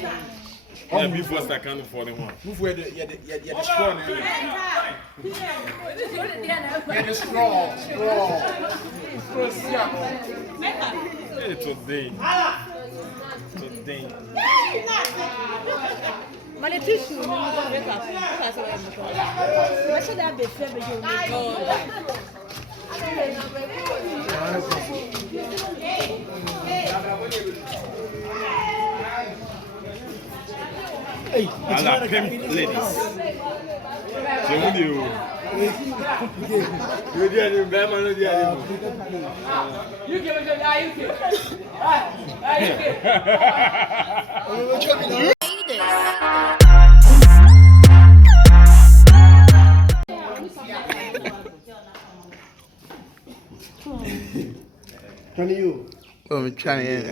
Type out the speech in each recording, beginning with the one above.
Yeah, before second for the one. Move where the strong. The strong. Hey, today. But the tissue, what should I be fair? Hey, I like pimp ladies. So what do you? You did it, man. You give it to Can you? Oh, I'm trying to.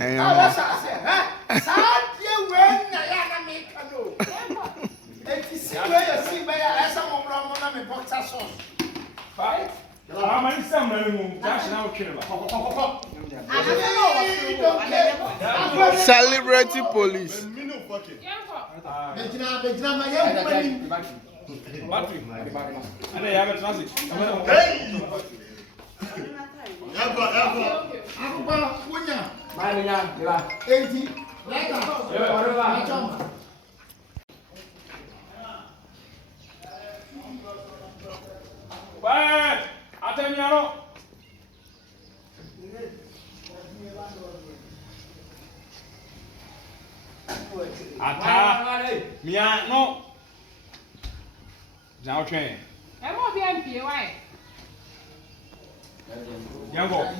How many some Josh now kill Celebrity police. Mia no. Now train. I won't be MP, why? Young boy.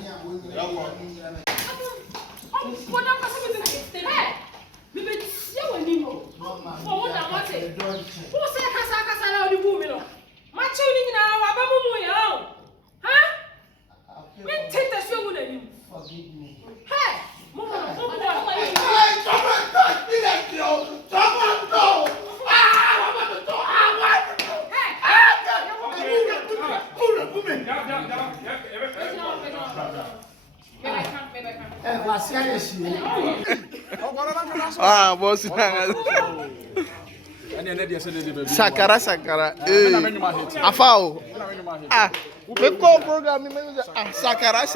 Ah, boss. Sakara. Afao. Ah, we call program. Ah, Sakara.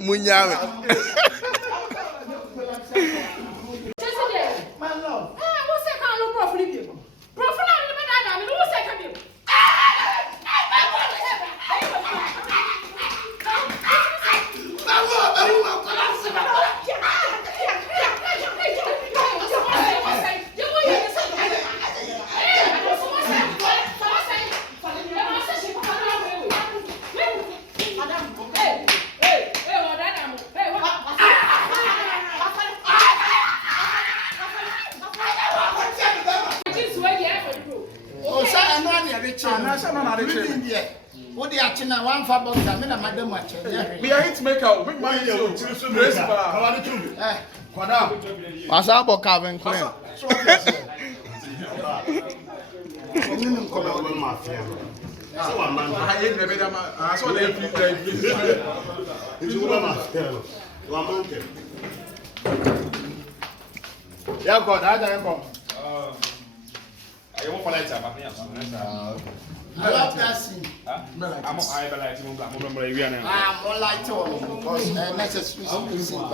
Munyame. What the action one for box? I mean, madam, watch. We are here to make our big money. Masabo Calvin Klein. Yeah, God, I don't I love that scene. I'm more like to because necessary scene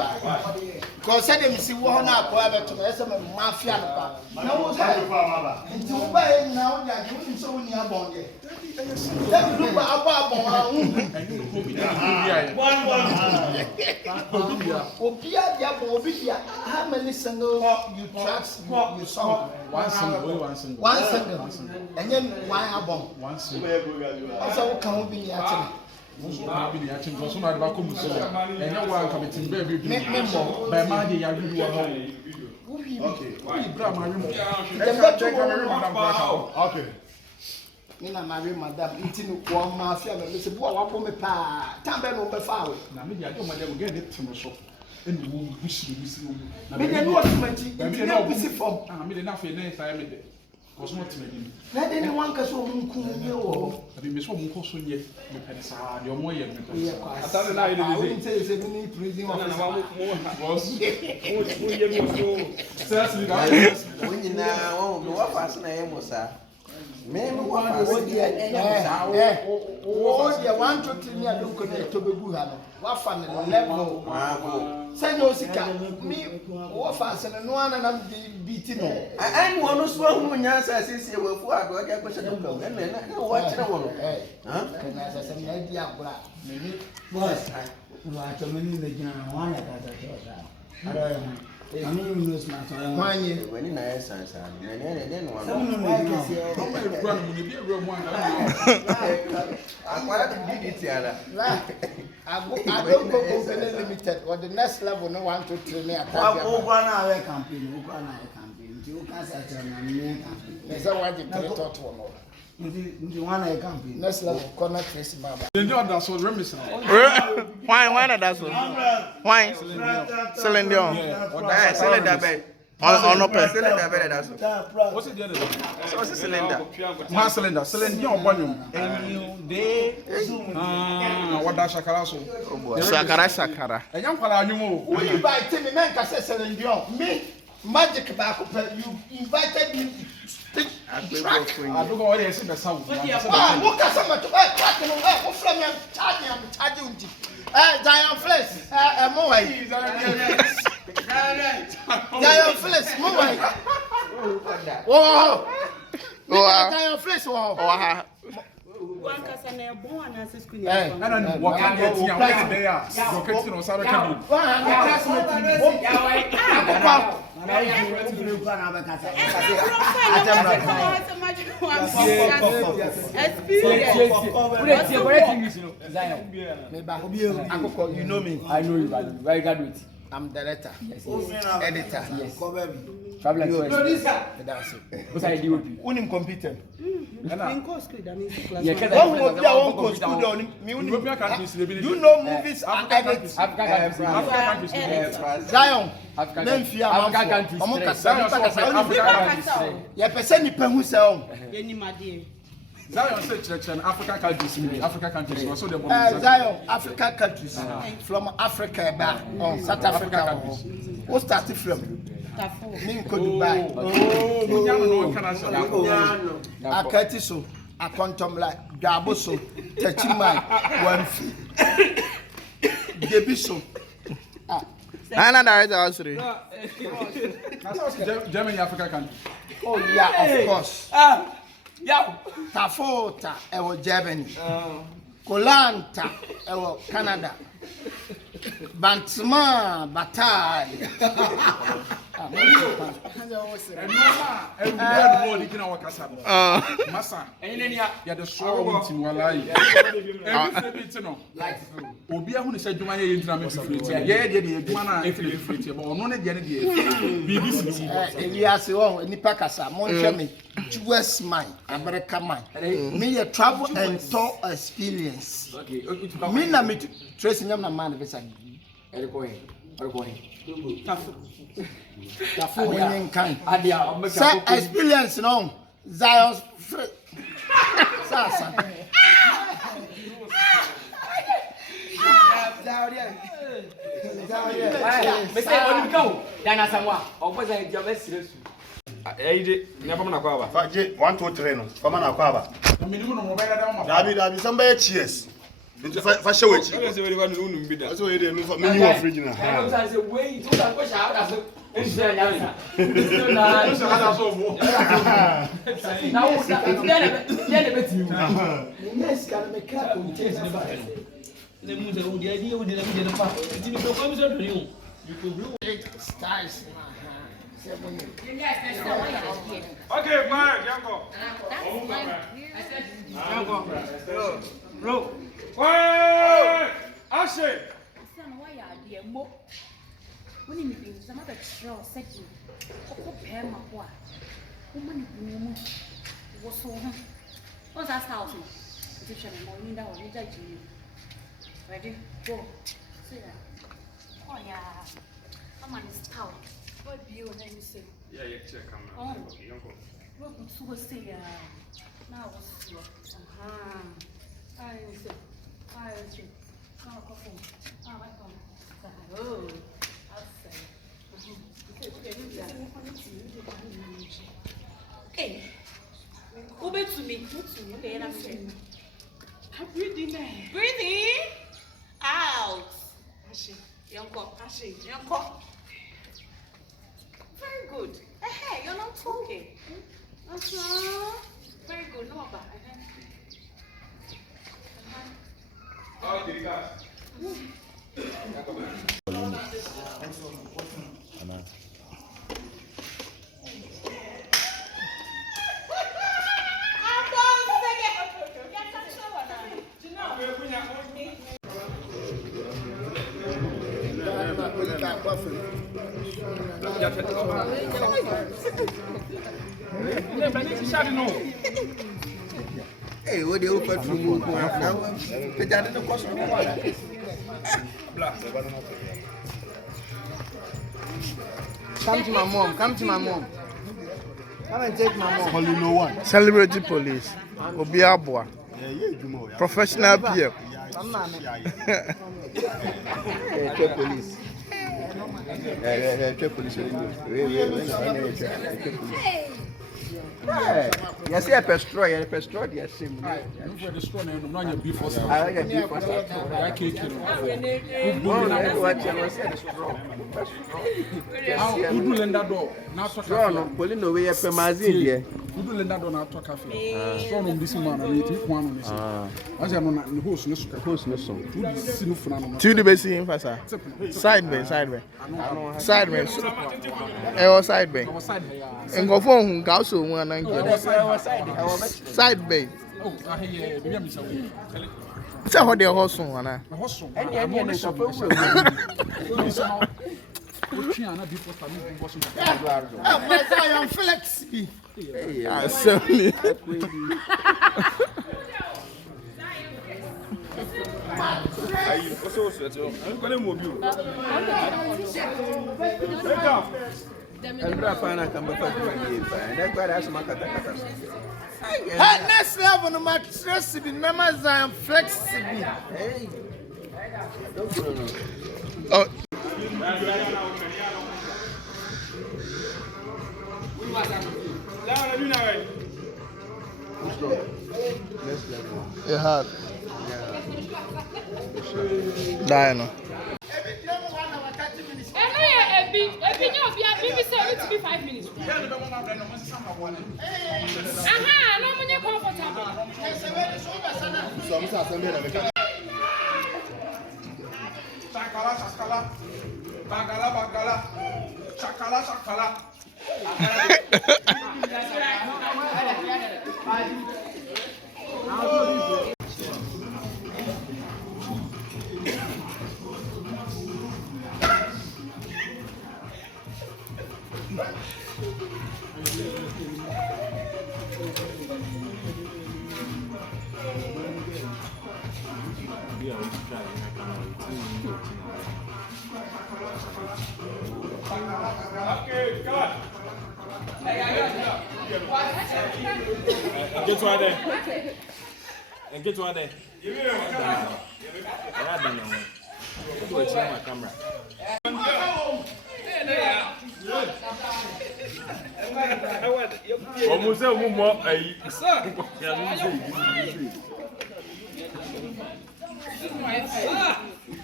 because said them see one up to some mafia. No, until by now, they are doing so near Bondy. Look about how many single you tracks you saw? One single. And then one album. Also, can be the Okay. Nina marry madam eating one mafia and say boy wa me pa tambe no be fa we na me dia do madam get it to so and we wish na me dey no too much me dey no pussy from me dey na fe na sai me dey Cause not many. Na de ne wanka so mun kun ye wo. Abi me so mo ko so ye me pede sa de omo ye me pede. Ye kwa. Atale na ye say say me prison officer. Na boss. Mo ye me so. Seriously. When you now no wa pass na ye mo sa. Me wa Oh dear, 1 2 3 near don't connect to Bebu Hano. What fun level? Send your sika. Me, what fast and no one and I'm beating. I'm one who's one who says you will for I get question of go. And then watch the one. Huh? Can I say some idea? Maybe Boss, you are to many the general one at that. I mean, you know, smart. one year. When in a sense, and then one. Run mun be room one. I want to be it. I don't go limited or the next level. No 1 2 3 near. Our campaign, campaign. You can't say campaign. There's a word you thought one. Into one campaign. Next level, corner Tracy Baba. Then you are so reminiscent. Why not that so? Why? Celine Cylinder bed. On open. Cylinder bed. That's What's the other? so what's the cylinder? My cylinder. Cylinder on volume. And you day. What that shakara so? Sakara. And young pala nyumo. Who invited me? Man, can say me. Magic back you invited me. I don't know what you say the sound. Ah, what can someone to what from your charging? Giant flesh, Moai. Giant flesh, Moai. Oh, giant flesh, wow. One person a born as a screen. And then what can get here? They are. You're getting on Sarah Cabin. You know me. I know you, very graduate. I'm director, Yes. editor. Yes. Yes. Travel and That's it. what's I do with you? Unim competent. In course, that means class. One will be a one course school on me. European countries, You know movies are edit. African countries. Zion. African countries. African Yeah, person ni pen who say on. Any my dear. Zion said African countries. African countries. So the Zion, African countries. From Africa back on South Africa. Who started from? Me ko Dubai. Akati so, akontomla, dabo so, techimai, wanfi. Debi so. Nana director also. Germany, African country. Oh yeah, of course. Yeah. Tafota ewo Germany. Kolanta ewo Canada. Bantama Batai. Massa, yeah, the show in Walai. Obia who said you might internet free. Yeah, the mana infinite free, but on the BBC. We are so nipa kasa monhwe me US man America man me a travel and tour experience me na me trace nyam na man be say Tafu winning kind say experience no Zion sasa Me say on go. Dana samwa. Oboza ejabe siresu. Eide, never na kwaba. Faje 1 2 3 no. Kama na kwaba. Minimum no mobile down. Dabi somebody cheers. Into fa show it. I say we want to unum bida. That's what you do. Me new original. I say wait, you can go shout as engineer nyame. Now na betimi. Yes can me crack on taste Le muze o dia dia o dia da pa. Ti me preocupa so do you. You could blue stars. Okay, fine, Yanko. Yanko. Bro. Wait! Ashe. Son, why are you mo? When you be some other show said you. Oh, pay my boy. Woman, you was so home. What's that house? It's a morning that will judge you. Ready? Go. See that? Oh, yeah. I'm on his town. What view and then you say? Yeah, check. Oh. Yanko. What would you say? Now, what's your I say, now, coffee. Oh, okay. Over to me. Okay, and I'm saying, breathe in. Breathe in. Out. Yonko. Very good. Hey, you're not talking. Very good. No, but Hey, what do you put for you? Come to my mom. Come and take my mom. Only no one. Celebrity police. Obiabwa. Professional PM. Police. Yes, I destroy. Yes, same. For the store name, no your beef was. I like a beef. I cake. Who do lend that door? Now talk. Pulling away a permazine. Who do lend that door now talk cafe? Strong on this man and it one on this. As I'm on the host, no song. Who is no fun? Two the best in Fasa. Side bay. Side bay. And go for whom Gausso one and side bay. Oh, I hear you. So what they're hosting one. And I am flexi. Certainly. Next level, no matter stress, the numbers are flexible. Oh. It hard. Diana. It be 5 minutes. No money comfortable. Shakala. Get one there. And get one there. My camera. Almost a woman.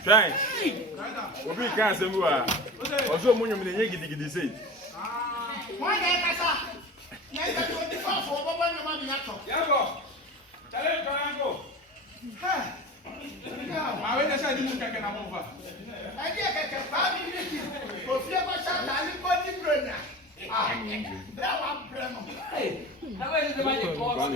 Try. We can't say more. Also, when you make it, say. Why can't I? Yes, 24 for Baba and Mammy. Yango. Tell him, Yango. I went inside the moon. I can't family. For fear of a child, I live for the brother. That one, Bremo. Hey, how much is the money cost?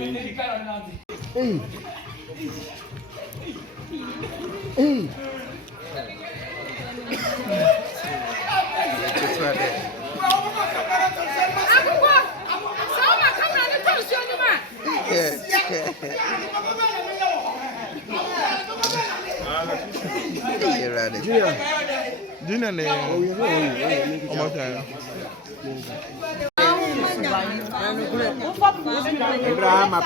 Dinner name. Drama,